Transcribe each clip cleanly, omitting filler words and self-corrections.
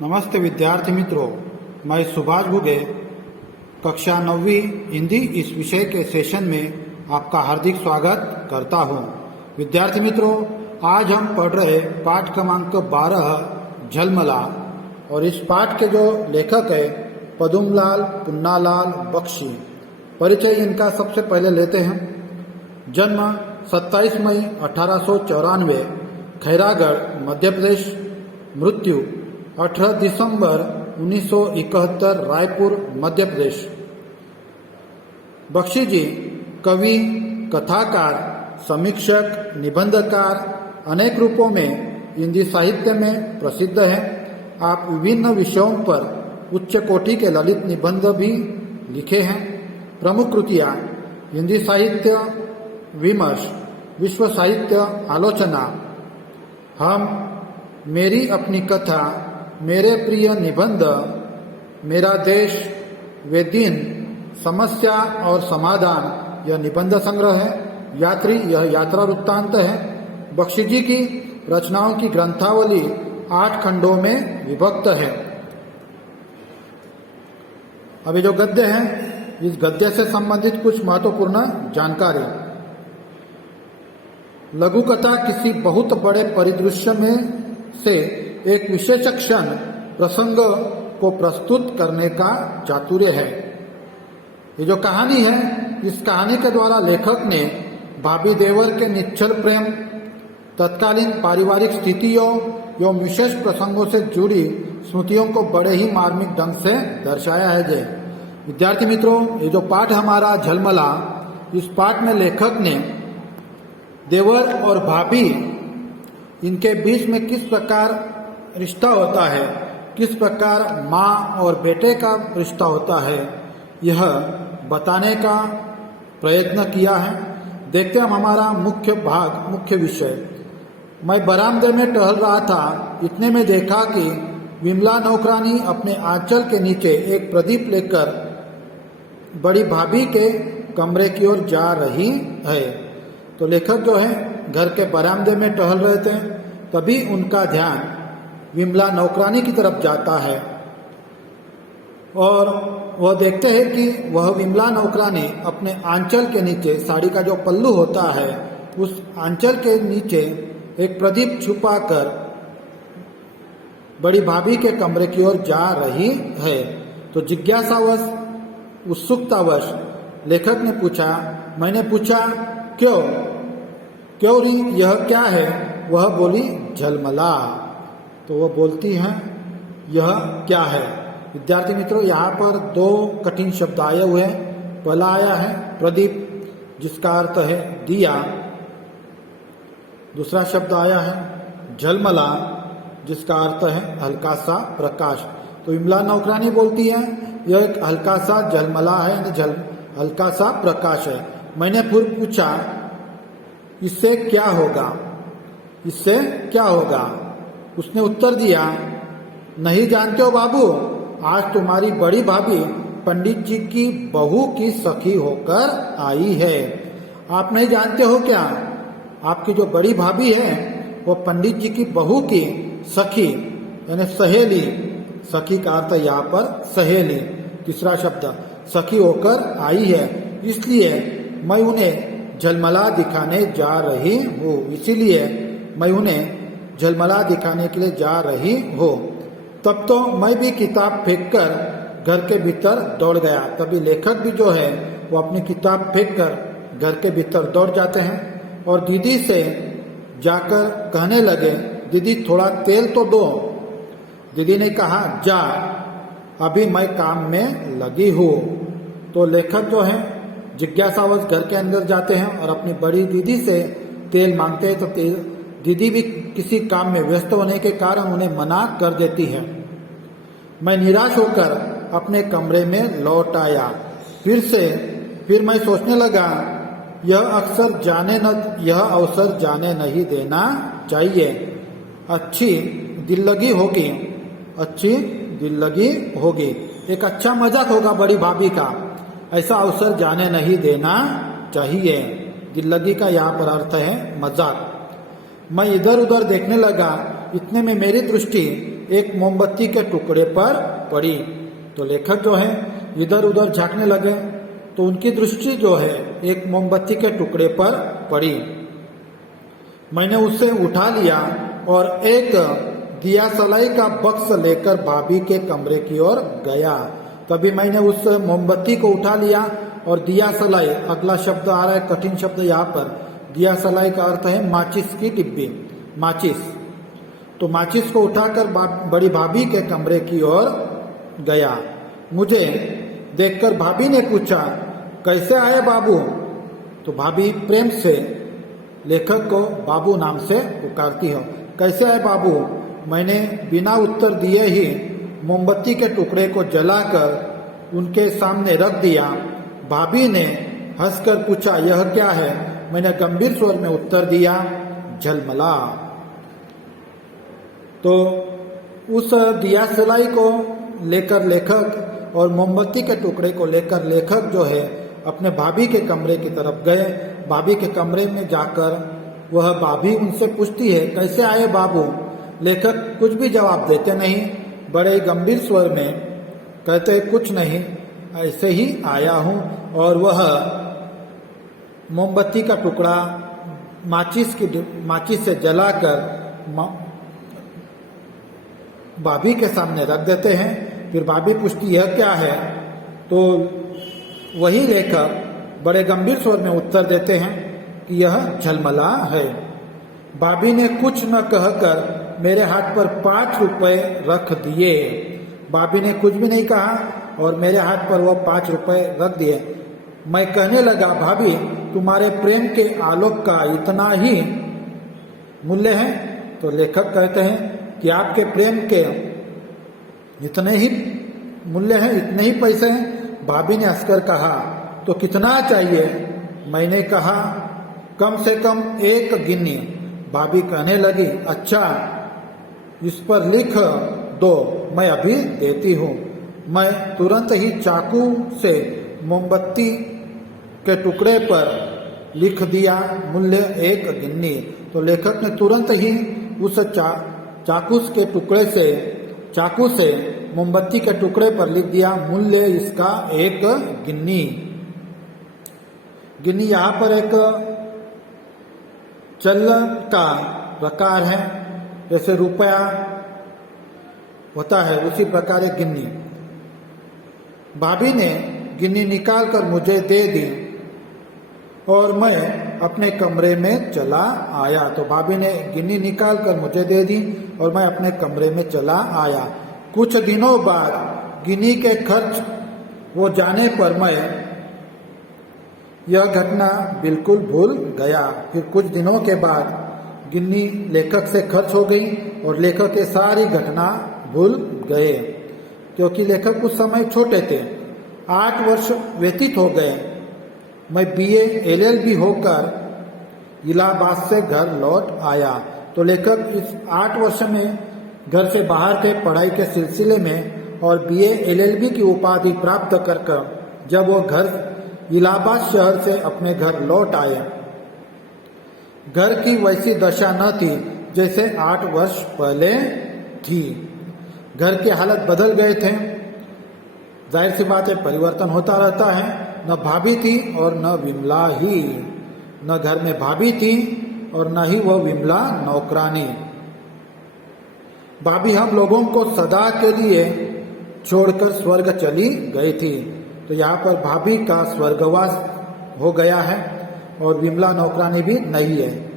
नमस्ते विद्यार्थी मित्रों, मैं सुभाष भुगे कक्षा 9वीं हिंदी इस विषय के सेशन में आपका हार्दिक स्वागत करता हूं। विद्यार्थी मित्रों, आज हम पढ़ रहे पाठ क्रमांक 12 झलमला और इस पाठ के जो लेखक है पदुमलाल पुन्नालाल बख्शी। परिचय इनका सबसे पहले लेते हैं। जन्म 27 मई 1894 खैरागढ़ मध्य प्रदेश। मृत्यु 18 दिसंबर 1971 रायपुर मध्य प्रदेश। बख्शी जी कवि, कथाकार, समीक्षक, निबंधकार अनेक रूपों में हिंदी साहित्य में प्रसिद्ध हैं। आप विभिन्न विषयों पर उच्च कोटि के ललित निबंध भी लिखे हैं। प्रमुख कृतियाँ हिंदी साहित्य विमर्श, विश्व साहित्य आलोचना, हम, मेरी अपनी कथा, मेरे प्रिय निबंध, मेरा देश, वे दिन, समस्या और समाधान यह निबंध संग्रह है। यात्री यह यात्रा वृत्तांत है। बख्शी जी की रचनाओं की ग्रंथावली 8 खंडों में विभक्त है। अभी जो गद्य है, इस गद्य से संबंधित कुछ महत्वपूर्ण जानकारी। लघु कथा किसी बहुत बड़े परिदृश्य में से एक विशेष क्षण प्रसंग को प्रस्तुत करने का चातुर्य है। ये जो कहानी है, इस कहानी के द्वारा लेखक ने भाभी देवर के निश्चल प्रेम, तत्कालीन पारिवारिक स्थितियों एवं विशेष प्रसंगों से जुड़ी स्मृतियों को बड़े ही मार्मिक ढंग से दर्शाया है। जय विद्यार्थी मित्रों, ये जो पाठ हमारा झलमला, इस पाठ में लेखक ने देवर और भाभी इनके बीच में किस प्रकार रिश्ता होता है, किस प्रकार माँ और बेटे का रिश्ता होता है, यह बताने का प्रयत्न किया है। देखते हैं हमारा मुख्य भाग, मुख्य विषय। मैं बरामदे में टहल रहा था, इतने में देखा कि विमला नौकरानी अपने आंचल के नीचे एक प्रदीप लेकर बड़ी भाभी के कमरे की ओर जा रही है। तो लेखक जो है घर के बरामदे में टहल रहे थे, तभी उनका ध्यान विमला नौकरानी की तरफ जाता है और वह देखते हैं कि वह विमला नौकरानी अपने आंचल के नीचे, साड़ी का जो पल्लू होता है, उस आंचल के नीचे एक प्रदीप छुपाकर बड़ी भाभी के कमरे की ओर जा रही है। तो जिज्ञासावश, उत्सुकतावश लेखक ने पूछा, मैंने पूछा, क्यों क्यों री, यह क्या है? वह बोली, झलमला। तो वह बोलती हैं, यह क्या है? विद्यार्थी मित्रों, यहाँ पर 2 कठिन शब्द आए हुए हैं। पहला आया है प्रदीप, जिसका अर्थ है दिया। दूसरा शब्द आया है झलमला, जिसका अर्थ है हल्का सा प्रकाश। तो विमला नौकरानी बोलती है, यह एक हल्का सा झलमला है, यानी हल्का सा प्रकाश है। मैंने फिर पूछा, इससे क्या होगा? इससे क्या होगा? उसने उत्तर दिया, नहीं जानते हो बाबू, आज तुम्हारी बड़ी भाभी पंडित जी की बहू की सखी होकर आई है। आप नहीं जानते हो क्या? आपकी जो बड़ी भाभी है वो पंडित जी की बहू की सखी, यानी सहेली, सखी का अर्थ यहाँ पर सहेली, तीसरा शब्द सखी होकर आई है, इसलिए मैं उन्हें झलमला दिखाने जा रही हूँ। इसीलिए मैं उन्हें झलमला दिखाने के लिए जा रही हूँ। तब तो मैं भी किताब फेंककर घर के भीतर दौड़ गया। तभी लेखक भी जो है वो अपनी किताब फेंककर घर के भीतर दौड़ जाते हैं और दीदी से जाकर कहने लगे, दीदी थोड़ा तेल तो दो। दीदी ने कहा, जा, अभी मैं काम में लगी हूँ। तो लेखक जो है जिज्ञासावश घर के अंदर जाते हैं और अपनी बड़ी दीदी से तेल मांगते हैं। तो दीदी भी किसी काम में व्यस्त होने के कारण उन्हें मना कर देती है। मैं निराश होकर अपने कमरे में लौट आया। फिर मैं सोचने लगा, यह अवसर जाने नहीं देना चाहिए। अच्छी दिल लगी होगी, एक अच्छा मजाक होगा बड़ी भाभी का, ऐसा अवसर जाने नहीं देना चाहिए। दिल लगी का यहाँ पर अर्थ है मजाक। मैं इधर उधर देखने लगा, इतने में मेरी दृष्टि एक मोमबत्ती के टुकड़े पर पड़ी। तो लेखक जो है इधर उधर झांकने लगे तो उनकी दृष्टि जो है एक मोमबत्ती के टुकड़े पर पड़ी। मैंने उसे उठा लिया और एक दिया सलाई का बक्स लेकर भाभी के कमरे की ओर गया। तभी मैंने उस मोमबत्ती को उठा लिया और दिया सलाई, अगला शब्द आ रहा है कठिन शब्द यहाँ पर, दिया सलाई का अर्थ है माचिस की डिब्बी, माचिस। तो माचिस को उठाकर बड़ी भाभी के कमरे की ओर गया। मुझे देखकर भाभी ने पूछा, कैसे आए बाबू? तो भाभी प्रेम से लेखक को बाबू नाम से पुकारती हो। कैसे आए बाबू? मैंने बिना उत्तर दिए ही मोमबत्ती के टुकड़े को जलाकर उनके सामने रख दिया। भाभी ने हंसकर पूछा, यह क्या है? मैंने गंभीर स्वर में उत्तर दिया, झलमला। तो उस दिया सलाई को लेकर लेखक और मोमबत्ती के टुकड़े को लेकर लेखक जो है अपने भाभी के कमरे की तरफ गए। भाभी के कमरे में जाकर वह भाभी उनसे पूछती है, कैसे आए बाबू? लेखक कुछ भी जवाब देते नहीं, बड़े गंभीर स्वर में कहते, कुछ नहीं, ऐसे ही आया हूँ। और वह मोमबत्ती का टुकड़ा माचिस से जलाकर भाभी के सामने रख देते हैं। फिर भाभी पूछती, यह क्या है? तो वही लेखक बड़े गंभीर स्वर में उत्तर देते हैं कि यह झलमला है। भाभी ने कुछ न कहकर मेरे हाथ पर 5 रुपए रख दिए। भाभी ने कुछ भी नहीं कहा और मेरे हाथ पर वो 5 रुपए रख दिए। मैं कहने लगा, भाभी तुम्हारे प्रेम के आलोक का इतना ही मूल्य है? तो लेखक कहते हैं कि आपके प्रेम के इतने ही मूल्य है, इतने ही पैसे हैं? भाभी ने हंसकर कहा, तो कितना चाहिए? मैंने कहा, कम से कम 1 गिन्नी। भाभी कहने लगी, अच्छा, इस पर लिख दो, मैं अभी देती हूँ। मैं तुरंत ही चाकू से मोमबत्ती के टुकड़े पर लिख दिया, मूल्य 1 गिन्नी। तो लेखक ने तुरंत ही उस चाकू से मोमबत्ती के टुकड़े पर लिख दिया, मूल्य इसका 1 गिन्नी। गिन्नी यहाँ पर एक चलन का प्रकार है, जैसे रुपया होता है उसी प्रकार एक गिन्नी। भाभी ने गिन्नी निकाल कर मुझे दे दी और मैं अपने कमरे में चला आया। तो भाभी ने गिन्नी निकाल कर मुझे दे दी और मैं अपने कमरे में चला आया। कुछ दिनों बाद गिन्नी के खर्च हो जाने पर मैं यह घटना बिल्कुल भूल गया। फिर कुछ दिनों के बाद गिन्नी लेखक से खर्च हो गई और लेखक ये सारी घटना भूल गए, क्योंकि लेखक उस समय छोटे थे। 8 वर्ष व्यतीत हो गए। मैं BA LLB होकर इलाहाबाद से घर लौट आया। तो लेखक इस 8 वर्ष में घर से बाहर के पढ़ाई के सिलसिले में और BA LLB की उपाधि प्राप्त कर जब वो घर इलाहाबाद शहर से अपने घर लौट आए, घर की वैसी दशा न थी जैसे 8 वर्ष पहले थी। घर की हालत बदल गए थे। जाहिर सी बात है, परिवर्तन होता रहता है। न भाभी थी और न विमला ही, न घर में भाभी थी और न ही वह विमला नौकरानी। भाभी हम लोगों को सदा के लिए छोड़कर स्वर्ग चली गई थी। तो यहाँ पर भाभी का स्वर्गवास हो गया है और विमला नौकरानी भी नहीं है।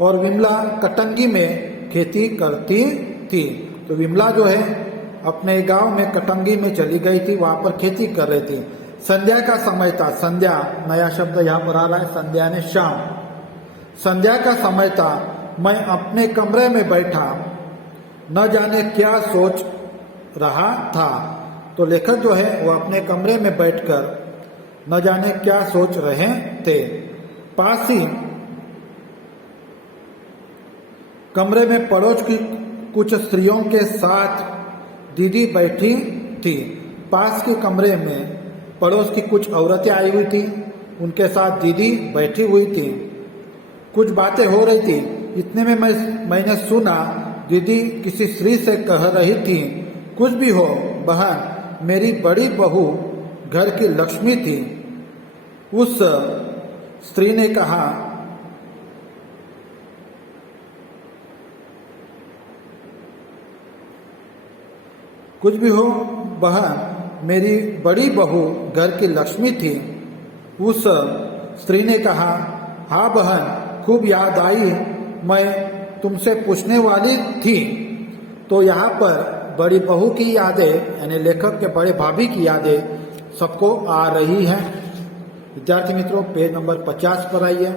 और विमला कटंगी में खेती करती थी। तो विमला जो है अपने गांव में कटंगी में चली गई थी, वहां पर खेती कर रही थी। संध्या का समय था। संध्या नया शब्द यहाँ पर आ रहा है, संध्या ने शाम। संध्या का समय था। मैं अपने कमरे में बैठा न जाने क्या सोच रहा था। तो लेखक जो है वो अपने कमरे में बैठकर न जाने क्या सोच रहे थे। पास ही कमरे में पड़ोस की कुछ स्त्रियों के साथ दीदी बैठी थी। पास के कमरे में पड़ोस की कुछ औरतें आई हुई थी, उनके साथ दीदी बैठी हुई थी। कुछ बातें हो रही थी। इतने में मैंने सुना दीदी किसी स्त्री से कह रही थी, कुछ भी हो बहन, मेरी बड़ी बहू घर की लक्ष्मी थी। उस स्त्री ने कहा, कुछ भी हो बहन, मेरी बड़ी बहू घर की लक्ष्मी थी। उस स्त्री ने कहा, हाँ बहन, खूब याद आई, मैं तुमसे पूछने वाली थी। तो यहाँ पर बड़ी बहू की यादें, यानी लेखक के बड़े भाभी की यादें सबको आ रही हैं। विद्यार्थी मित्रों, पेज नंबर 50 पर आइए।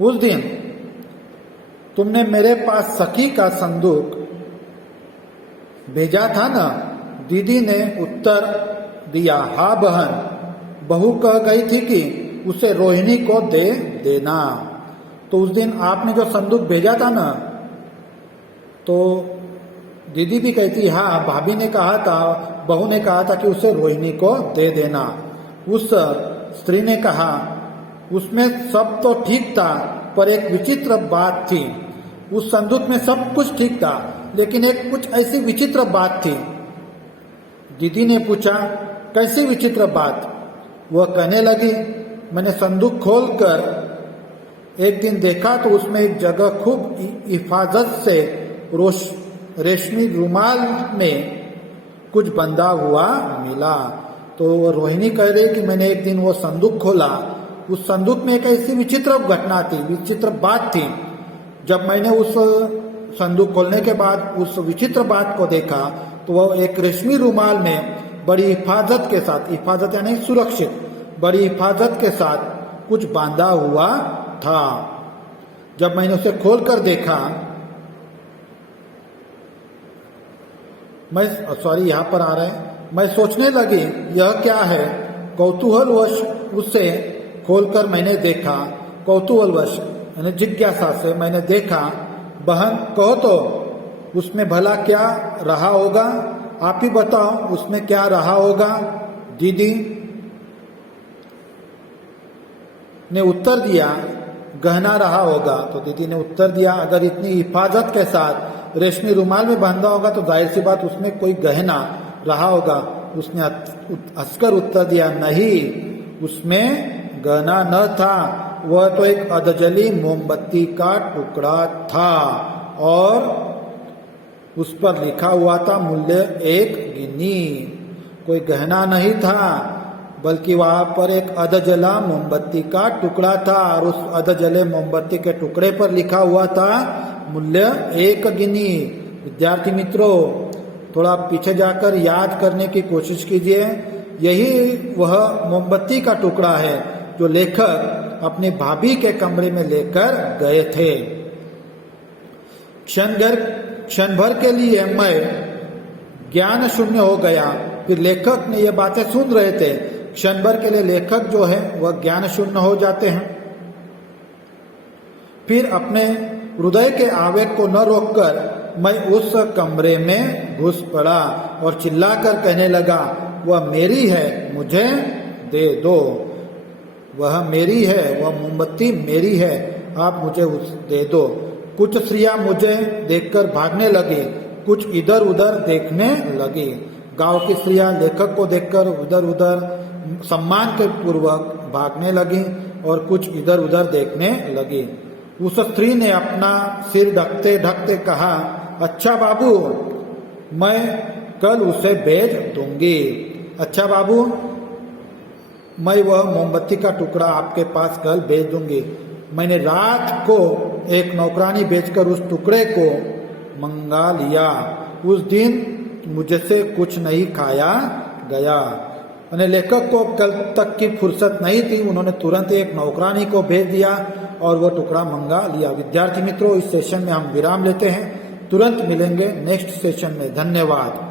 उस दिन तुमने मेरे पास सखी का संदूक भेजा था ना? दीदी ने उत्तर दिया, हाँ बहन, बहू कह गई थी कि उसे रोहिणी को दे देना। तो उस दिन आपने जो संदूक भेजा था ना, तो दीदी भी कहती, हाँ भाभी ने कहा था, बहू ने कहा था कि उसे रोहिणी को दे देना। उस स्त्री ने कहा, उसमें सब तो ठीक था, पर एक विचित्र बात थी। उस संदूक में सब कुछ ठीक था, लेकिन एक कुछ ऐसी विचित्र बात थी। दीदी ने पूछा, कैसी विचित्र बात? वह कहने लगी, मैंने संदूक खोलकर एक दिन देखा तो उसमें एक जगह खूब हिफाजत से रेशमी रुमाल में कुछ बंधा हुआ मिला। तो रोहिणी कह रही कि मैंने एक दिन वो संदूक खोला, उस संदूक में एक ऐसी विचित्र घटना थी, विचित्र बात थी। जब मैंने उस संदूक खोलने के बाद उस विचित्र बात को देखा तो वह एक रेशमी रुमाल में बड़ी हिफाजत के साथ, हिफाजत यानी सुरक्षित, बड़ी हिफाजत के साथ कुछ बांधा हुआ था। जब मैंने उसे खोलकर देखा, यहाँ पर आ रहे हैं, मैं सोचने लगी यह क्या है। कौतूहलवश उसे खोलकर मैंने देखा, कौतूहलवश यानी जिज्ञासा से मैंने देखा। बहन कहो तो उसमें भला क्या रहा होगा? आप ही बताओ उसमें क्या रहा होगा? दीदी ने उत्तर दिया, गहना रहा होगा। तो दीदी ने उत्तर दिया, अगर इतनी हिफाजत के साथ रेशमी रुमाल में बांधा होगा तो जाहिर सी बात उसमें कोई गहना रहा होगा। उसने हंसकर उत्तर दिया, नहीं, उसमें गहना न था, वह तो एक अधजली मोमबत्ती का टुकड़ा था और उस पर लिखा हुआ था मूल्य 1 गिनी। कोई गहना नहीं था, बल्कि वहां पर एक अधजला मोमबत्ती का टुकड़ा था और उस अधजले मोमबत्ती के टुकड़े पर लिखा हुआ था मूल्य 1 गिनी। विद्यार्थी मित्रों, थोड़ा पीछे जाकर याद करने की कोशिश कीजिए। यही वह मोमबत्ती का टुकड़ा है जो लेखक अपनी भाभी के कमरे में लेकर गए थे। क्षण भर के लिए मैं ज्ञान शून्य हो गया। फिर लेखक ने ये बातें सुन रहे थे। क्षण भर के लिए लेखक जो है वह ज्ञान शून्य हो जाते हैं। फिर अपने हृदय के आवेग को न रोककर मैं उस कमरे में घुस पड़ा और चिल्लाकर कहने लगा, वह मेरी है, मुझे दे दो। वह मेरी है, वह मोमबत्ती मेरी है, आप मुझे दे दो। कुछ स्त्रियां मुझे देखकर भागने लगी, कुछ इधर उधर देखने लगी। गांव की स्त्रियां लेखक को देखकर उधर उधर सम्मान के पूर्वक भागने लगी और कुछ इधर उधर देखने लगी। उस स्त्री ने अपना सिर ढकते ढकते कहा, अच्छा बाबू, मैं कल उसे भेज दूंगी। अच्छा बाबू, मैं वह मोमबत्ती का टुकड़ा आपके पास कल भेज दूंगी। मैंने रात को एक नौकरानी भेजकर उस टुकड़े को मंगा लिया। उस दिन मुझसे कुछ नहीं खाया गया। मैंने लेखक को कल तक की फुर्सत नहीं थी, उन्होंने तुरंत एक नौकरानी को भेज दिया और वह टुकड़ा मंगा लिया। विद्यार्थी मित्रों, इस सेशन में हम विराम लेते हैं, तुरंत मिलेंगे नेक्स्ट सेशन में। धन्यवाद।